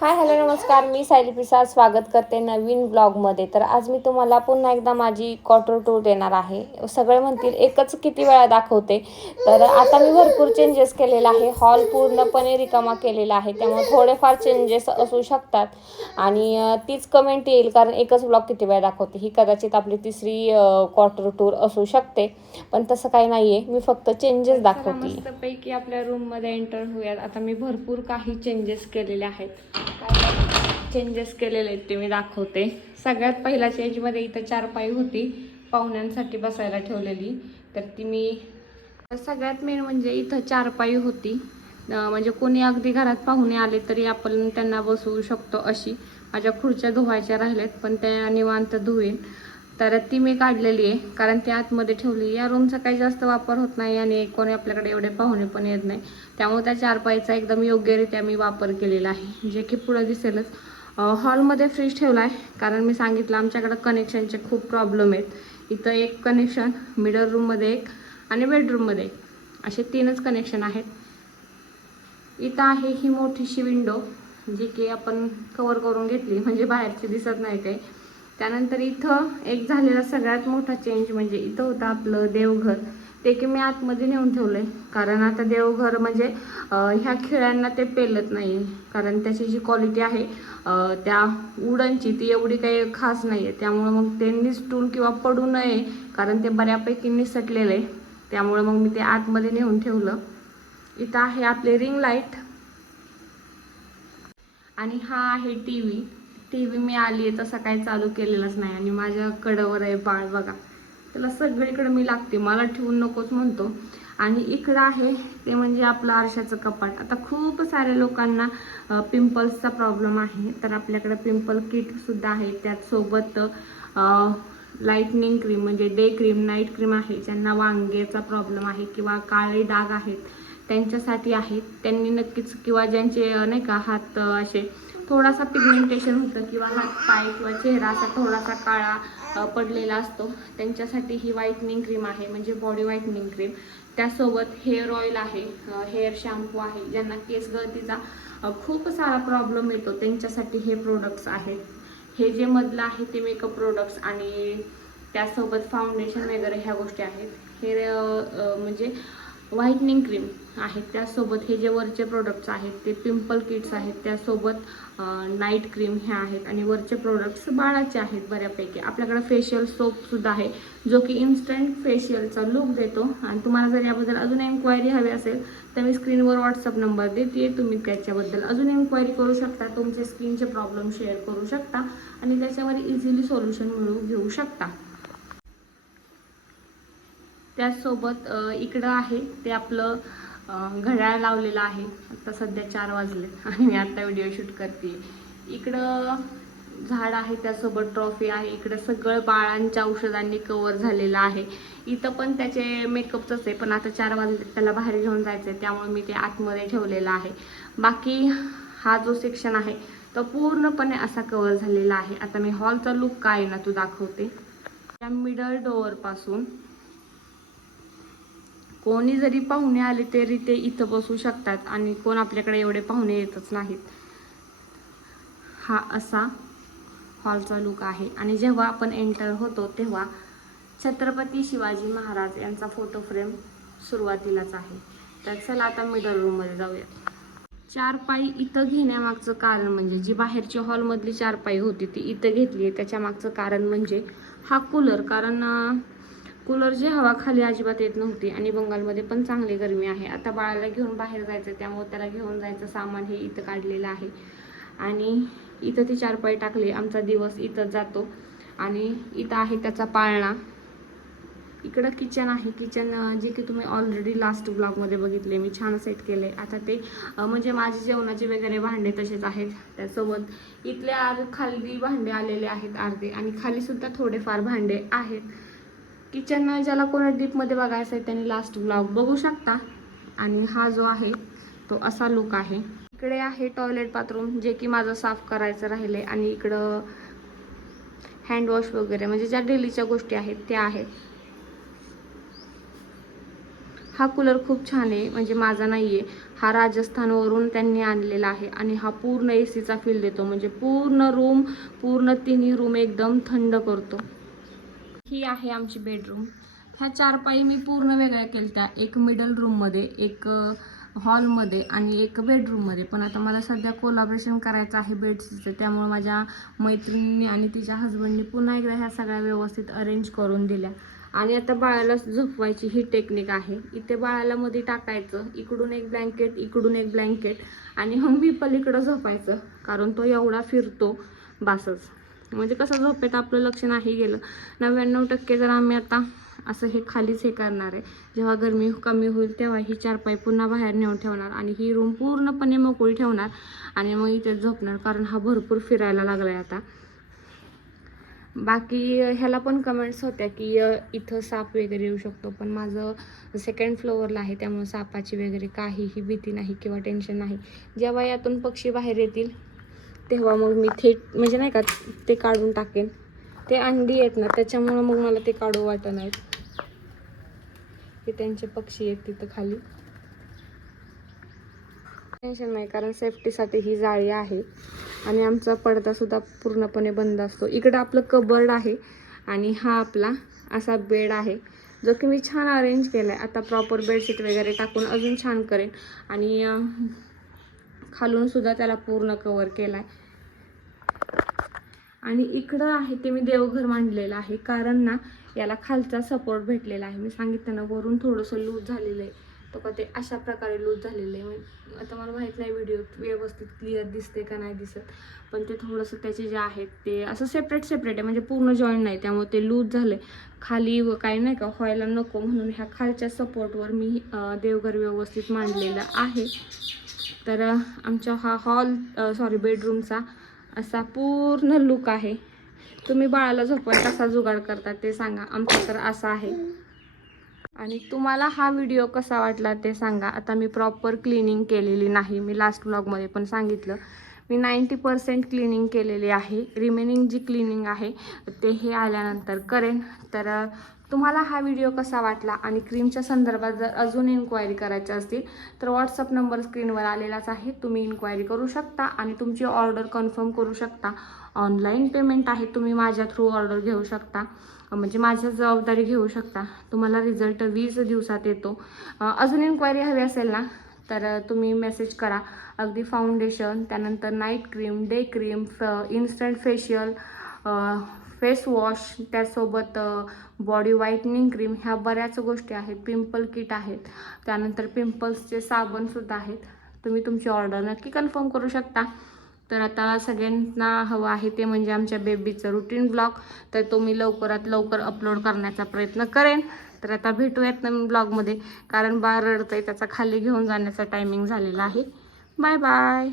Hi hello नमस्कार. मी सायली प्रसाद स्वागत करते नवीन ब्लॉगमध्ये. तर आज मी तुम्हाला पुन्हा एकदा माझी क्वार्टर टूर देणार आहे. सगळे म्हणतील एकच किती वेळा दाखवते? तर आता मी भरपूर चेंजेस केलेला आहे. हॉल पूर्णपणे रिकामा केलेला आहे. त्यामुळे थोडेफार चेंजेस असू शकतात. आणि तीच कमेंट येईल कारण एकच ब्लॉग किती वेळा दाखवते? ही कदाचित आपली तिसरी क्वार्टर टूर असू शकते. पण तसं काही नाही आहे मी फक्त चेंजेस दाखवते. मस्तपैकी आपल्या रूममध्ये एंटर होऊयात. आता मी भरपूर काही चेंजेस केलेले आहेत. चेंजेस केलेले आहेत ते मी दाखवते. सगळ्यात पहिला चेंजमध्ये इथं चारपाई होती. पाहुण्यांसाठी बसायला ठेवलेली. तर ती मी सगळ्यात मेन म्हणजे इथं चारपाई होती. म्हणजे कोणी अगदी घरात पाहुणे आले तरी आपण त्यांना बसवू शकतो अशी. माझ्या खुर्च्या धुवायच्या राहिल्यात पण त्या निवांत धुवेन. तर ती मी काढलेली आहे. कारण ती आतमध्ये ठेवली. या रूमचा काही जास्त वापर होत नाही आणि कोणी आपल्याकडे एवढे पाहुणे पण येत नाही. त्यामुळे त्या चारपाईचा एकदम योग्यरित्या मी वापर केलेला आहे. जे की पुढं दिसेलच. हॉलमध्ये फ्रीज ठेवला आहे. कारण मी सांगितलं आमच्याकडं कनेक्शनचे खूप प्रॉब्लेम आहेत. इथं एक कनेक्शन मिडल रूममध्ये एक आणि बेडरूममध्ये एक. असे तीनच कनेक्शन आहेत. इथं आहे ही मोठीशी विंडो जी की आपण कवर करून घेतली. म्हणजे बाहेरची दिसत नाही काही. त्यानंतर इथं एक झालेला सगळ्यात मोठा चेंज म्हणजे इथं होतं आपलं देवघर. ते की मी आतमध्ये नेऊन ठेवलंय. कारण आता देवघर म्हणजे ह्या खिळ्यांना ते पेलत नाही कारण त्याची जी क्वालिटी आहे त्या उडनची ती एवढी काही खास नाही आहे त्यामुळं मग ते निसटून किंवा पडू नये कारण ते बऱ्यापैकी निसटलेलं आहे. त्यामुळे मग मी ते आतमध्ये नेऊन ठेवलं. इथं आहे आपले रिंग लाइट आणि हा आहे टी व्ही टी व्ही मी आली आहे तसा काही चालू केलेलाच नाही. आणि माझ्या कडवर आहे बाळ बघा. त्याला सगळीकडे मी लागते. मला ठेवून नकोच म्हणतो. आणि इकडं आहे ते म्हणजे आपलं आरशाचं कपाट. आता खूप साऱ्या लोकांना पिंपल्सचा प्रॉब्लेम आहे. तर आपल्याकडे पिंपल किटसुद्धा आहे. त्याचसोबत लाईटनिंग क्रीम म्हणजे डे क्रीम नाईट क्रीम आहे. ज्यांना वांगेचा प्रॉब्लेम आहे किंवा काळे डाग आहेत त्यांच्यासाठी आहेत. त्यांनी नक्कीच किंवा ज्यांचे नाही का हात असे थोडासा पिगमेंटेशन होतं किंवा हात पाय किंवा चेहरा असा थोडासा काळा पडलेला असतो. त्यांच्यासाठी ही व्हाईटनिंग क्रीम आहे म्हणजे बॉडी व्हाईटनिंग क्रीम त्यासोबत हेअर ऑइल आहे हेअर शॅम्पू आहे ज्यांना केस गळतीचा खूप सारा प्रॉब्लेम येतो. त्यांच्यासाठी हे प्रोडक्ट्स आहेत. हे जे मधलं आहे ते मेकअप प्रोडक्ट्स आणि त्यासोबत फाउंडेशन वगैरे ह्या गोष्टी आहेत. हे म्हणजे व्हाईटनिंग क्रीम आहेत त्यासोबत हे जे वरचे प्रोडक्ट्स आहेत ते पिंपल किट्स आहेत त्यासोबत नाईट क्रीम ह्या आहेत आणि वरचे प्रोडक्ट्स बाळाचे आहेत बऱ्यापैकी. आपल्याकडे फेशियल सोपसुद्धा आहे जो की इन्स्टंट फेशियलचा लुक देतो. आणि तुम्हाला जर याबद्दल अजून एन्क्वायरी हवी असेल तर मी स्क्रीनवर व्हॉट्सअप नंबर देते तुम्ही त्याच्याबद्दल अजून एन्क्वायरी करू शकता तुमचे स्किनचे प्रॉब्लेम शेअर करू शकता आणि त्याच्यावर इझिली सोल्युशन मिळवून घेऊ शकता. त्याचसोबत इकडं आहे. ते आपलं घड्याळ लावलेलं आहे. आता सध्या चार वाजले आणि मी आत्ता व्हिडिओ शूट करते इकडं झाड आहे त्यासोबत ट्रॉफी आहे. इकडं सगळं बाळांच्या औषधांनी कवर झालेलं आहे. इथं पण त्याचे मेकअपचंच आहे पण आता चार वाजले त्याला बाहेर घेऊन जायचं आहे त्यामुळे मी ते आतमध्ये ठेवलेलं आहे. बाकी हा जो सेक्शन आहे तो पूर्णपणे असा कवर झालेला आहे. आता मी हॉलचा लुक काय आहे ना तू दाखवते. त्या मिडल डोअरपासून कोणी जरी पाहुणे आले तरी ते इथं बसू शकतात आणि कोण आपल्याकडे एवढे पाहुणे येतच नाहीत. हा असा हॉलचा लुक आहे. आणि जेव्हा आपण एंटर होतो तेव्हा छत्रपती शिवाजी महाराज यांचा फोटो फ्रेम सुरुवातीलाच आहे. तर चला आता मिडल रूममध्ये जाऊया. चार पायी इथं घेण्यामागचं कारण म्हणजे जी बाहेरची हॉलमधली चार होती ती इथं घेतली आहे. त्याच्या मागचं कारण म्हणजे हा कूलर कारण कूलरची हवा खाली अजिबात येत नव्हती आणि बंगालमध्ये पण चांगली गरमी आहे. आता बाळाला घेऊन बाहेर जायचं त्यामुळे त्याला घेऊन जायचं सामान हे इथं काढलेलं आहे. आणि इथं ती चारपाई टाकली आमचा दिवस इथं जातो. आणि इथं आहे त्याचा पाळणा. इकडं किचन आहे. किचन जे की तुम्ही ऑलरेडी लास्ट ब्लॉगमध्ये बघितले मी छान सेट केले. आता ते म्हणजे माझे जेवणाचे वगैरे भांडे तसेच आहेत. त्यासोबत इथले आर खाली भांडे आलेले आहेत अर्धे. आणि खालीसुद्धा थोडेफार भांडे आहेत. किचन ज्याला कोणा डीपमध्ये बघायचं आहे त्यांनी लास्ट ब्लॉग बघू शकता. आणि हा जो आहे तो असा लुक आहे. इकडे आहे टॉयलेट बाथरूम जे की माझं साफ करायचं राहिले आणि इकडं हँडवॉश वगैरे म्हणजे ज्या डेलीच्या गोष्टी आहेत त्या आहेत. हा कूलर खूप छान आहे म्हणजे माझा नाही आहे हा राजस्थानवरून त्यांनी आणलेला आहे. आणि हा पूर्ण ए सीचा फील देतो. म्हणजे पूर्ण रूम पूर्ण तिन्ही रूम एकदम थंड करतो. ही आहे आमची बेडरूम ह्या चार पायी मी पूर्ण वेगळ्या केल्या एक मिडल रूममध्ये एक हॉलमध्ये आणि एक बेडरूममध्ये पण आता मला सध्या कोलाब्रेशन करायचं आहे बेडशीटचं त्यामुळे माझ्या मैत्रिणींनी आणि तिच्या हजबंडनी पुन्हा एकदा ह्या सगळ्या व्यवस्थित अरेंज करून दिल्या. आणि आता बाळाला झोपवायची ही टेक्निक आहे. इथे बाळाला मध्ये टाकायचं इकडून एक ब्लँकेट इकडून एक ब्लँकेट आणि मग मी पलीकडं झोपायचं. कारण तो एवढा फिरतो बासच. म्हणजे कसं झोपेत आपलं लक्ष नाही गेलं. नव्याण्णव टक्के जर आम्ही आता असं हे खालीच हे करणार आहे. जेव्हा गरमी कमी होईल तेव्हा ही चारपाई पुन्हा बाहेर नेऊन ठेवणार आणि ही रूम पूर्णपणे मोकळी ठेवणार आणि मग इथे झोपणार. कारण हा भरपूर फिरायला लागला आहे आता. बाकी ह्याला पण कमेंट्स होत्या की इथं साप वगैरे येऊ शकतो. पण माझं सेकंड फ्लोअरला आहे त्यामुळे सापाची वगैरे काहीही भीती नाही किंवा टेन्शन नाही. जेव्हा यातून पक्षी बाहेर येतील तेव्हा मग मी थेट म्हणजे नाही का ते काढून टाकेन. ते अंडी आहेत ना त्याच्यामुळं मग मला ते काढू वाटत नाहीत. ते त्यांचे पक्षी आहेत तिथं खाली. टेन्शन नाही कारण सेफ्टीसाठी ही जाळी आहे. आणि आमचा पडदासुद्धा पूर्णपणे बंद असतो. इकडं आपलं कबर्ड आहे आणि हा आपला असा बेड आहे जो की मी छान अरेंज केला आहे आता प्रॉपर बेडशीट वगैरे टाकून अजून छान करेन. आणि खालून सुद्धा त्याला पूर्ण कवर केला आहे आणि इकडं आहे ते मी देवघर मांडलेलं आहे. कारण ना याला खालचा सपोर्ट भेटलेला आहे. मी सांगितलं ना वरून थोडंसं लूज झालेलं आहे. तो का ते अशा प्रकारे लूज झालेलं आहे. आता मला माहीत नाही व्हिडिओ व्यवस्थित क्लिअर दिसते का नाही दिसत. पण ते थोडंसं त्याचे जे आहेत ते असं सेपरेट सेपरेट आहे. म्हणजे पूर्ण जॉईंट नाही. त्यामुळे ते लूज झालं खाली काही नाही का व्हायला नको म्हणून ह्या खालच्या सपोर्टवर मी देवघर व्यवस्थित मांडलेलं आहे. तर आमच्या हा हॉल सॉरी बेडरूमचा असा पूर्ण लुक आहे. तुम्ही बाळाला झोपवाय कसा जुगाड करता ते सांगा. आमचा तर असा आहे. आणि तुम्हाला हा व्हिडिओ कसा वाटला ते सांगा. आता मी प्रॉपर क्लिनिंग केलेली नाही. मी लास्ट ब्लॉगमध्ये पण सांगितलं. मी नाईंटी पर्सेंट क्लिनिंग केलेली आहे. रिमेनिंग जी क्लिनिंग आहे ते हे आल्यानंतर करेन. तर तुम्हाला हा व्हिडिओ कसा वाटला आणि क्रीमच्या संदर्भात जर अजून इन्क्वायरी करायची असतील तर व्हॉट्सअप नंबर स्क्रीनवर आलेलाच आहे. तुम्ही इन्क्वायरी करू शकता आणि तुमची ऑर्डर कन्फर्म करू शकता. ऑनलाईन पेमेंट आहे तुम्ही माझ्या थ्रू ऑर्डर घेऊ शकता. म्हणजे माझ्या जबाबदारी घेऊ शकता. तुम्हाला रिझल्ट वीस दिवसात येतो. अजून इन्क्वायरी हवी असेल ना तर तुम्ही मेसेज करा. अगदी फाउंडेशन त्यानंतर नाईट क्रीम डे क्रीम फ इन्स्टंट फेशियल फेस वॉश त्यासोबत बॉडी व्हाईटनिंग क्रीम ह्या बऱ्याच गोष्टी आहेत. पिंपल किट आहेत. त्यानंतर पिंपल्सचे साबणसुद्धा आहेत. तुम्ही तुमची ऑर्डर नक्की कन्फर्म करू शकता. तर आता सगळ्यांना हवं आहे ते म्हणजे आमच्या बेबीचं रुटीन ब्लॉग. तर तो मी लवकरात लवकर अपलोड करण्याचा प्रयत्न करेन. तर आता भेटूयात नवीन ब्लॉगमध्ये. कारण बाळ रडतंय त्याचा खाली घेऊन जाण्याचा टायमिंग झालेला आहे. Bye bye.